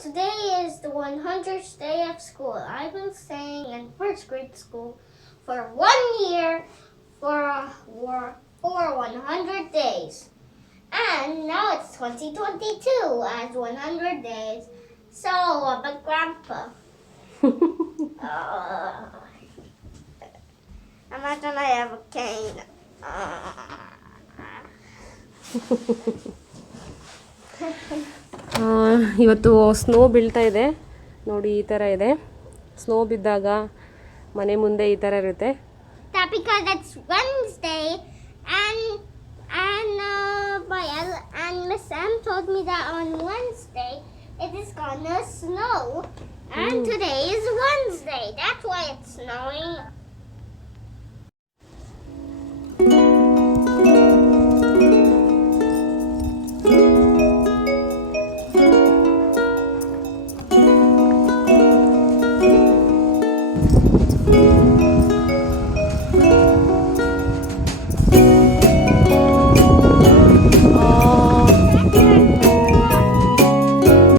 Today is the 100th day of school. I've been staying in first grade school for 1 year for 100 days. And now it's 2022 as 100 days. So I'm a grandpa. Imagine I have a cane. ಇವತ್ತು snow ಬೀಳ್ತಾ ಇದೆ ನೋಡಿ, ಈ ಥರ ಇದೆ. Snow ಬಿದ್ದಾಗ ಮನೆ ಮುಂದೆ ಈ ಥರ ಇರುತ್ತೆ. That because it's Wednesday and Miss Sam told me that on Wednesday it is gonna snow, and today is Wednesday. That's why it's snowing.